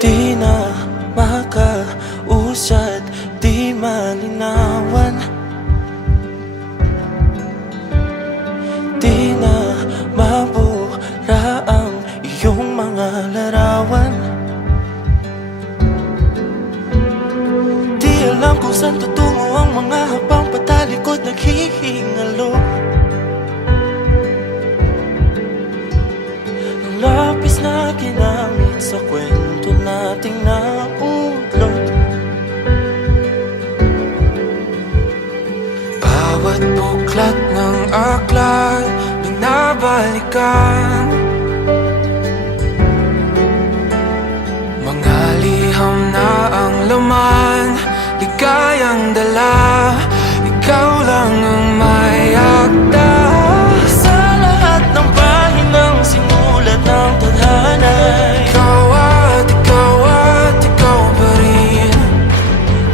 Di na makausad, di malinawan, di na mabura ang iyong mga larawan. Di alam kung saan tutungo ang mga habang patalikod naghihingalo. Ang lapis na ginamit sa kwento nating naulot. Bawat buklat ng aklat binabalikan, mga liham na ang laman, ligayang dala, ikaw lang ang may akda. Sa lahat ng pahinang sinulat ng tadhana, ikaw at ikaw pa rin.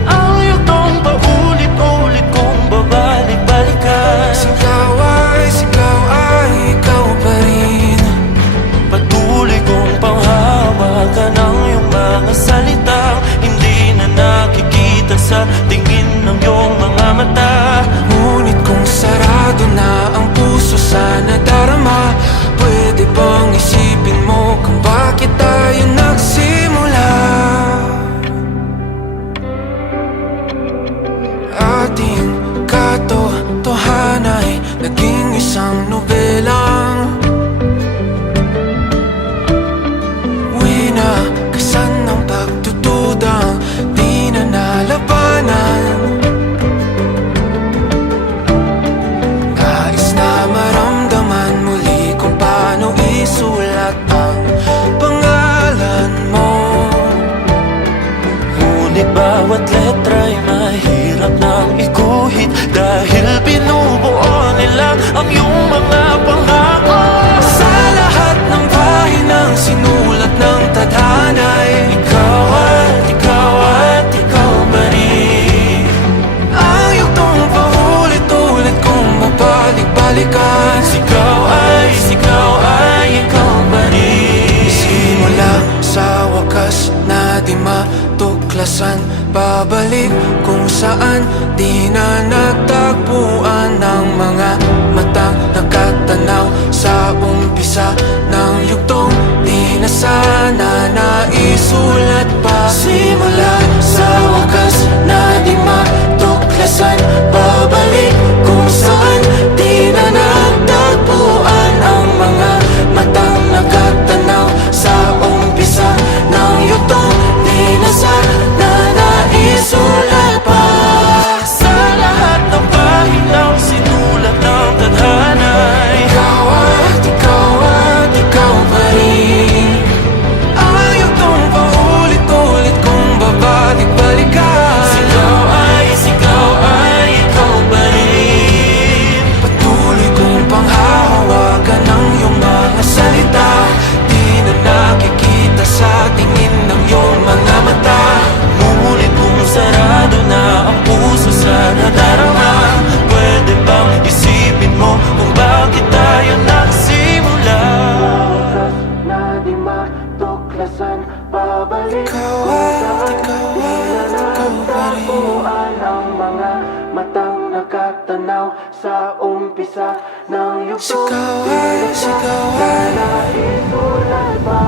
Ang yugtong paulit-ulit kong babalik-balikan. Sigaw ay ikaw pa rin. Patuloy kong panghawakan ang iyong mga salitang hindi na nakikita sa tingin ng iyong mga mata. Ngunit kung sarado na ang puso sa nadarama, pwede bang isipin mo kung bakit tayo nagsimula? Ating katotohanay naging isang nobelang winakasan ng pagtutudang di na nalabanan. Nais na maramdaman muli kung paano isulat ang pangalan mo. Ngunit bawat letra'y mahirap nang iguhit, dahil binubuo nila ang iyong mga pangako. Sa lahat ng pahinang sinulat ng tadhana'y ikaw at ikaw pa rin. Ang yugtong paulit-ulit kong mabalik-balikan. Sigaw ay ikaw pa rin. Simula sa wakas na di matuklasan, babalik kung saan di na nagtagpuan ng mga matang nakatanaw sa umpisa ng yugtong di na sana naisulat pa. Simula sa wakas na di matuklasan, babalik kung saan di na nagtagpuan ang mga matang nakatanaw sa umpisa ng yugtong di na sana naisulat pa. Sa lahat ng pahinang sinulat ng tadhana, ikaw at ikaw pa rin. Ang yugtong paulit-ulit kong babalik-balikan. Sigaw ay ikaw pa rin. Patuloy kong panghahawakan ang iyong mga salita, di na nakikita sa tingin ng iyong mga mata. Ngunit kung sarado na ang puso sa nadarama, pwede bang isipin mo kung bakit tayo nagsimula? Na di matuklasan, babalik ikaw pa rin. Ang mga matang nakatanaw sa umpisa ng yugtong. Sigaw ay naisulat pa.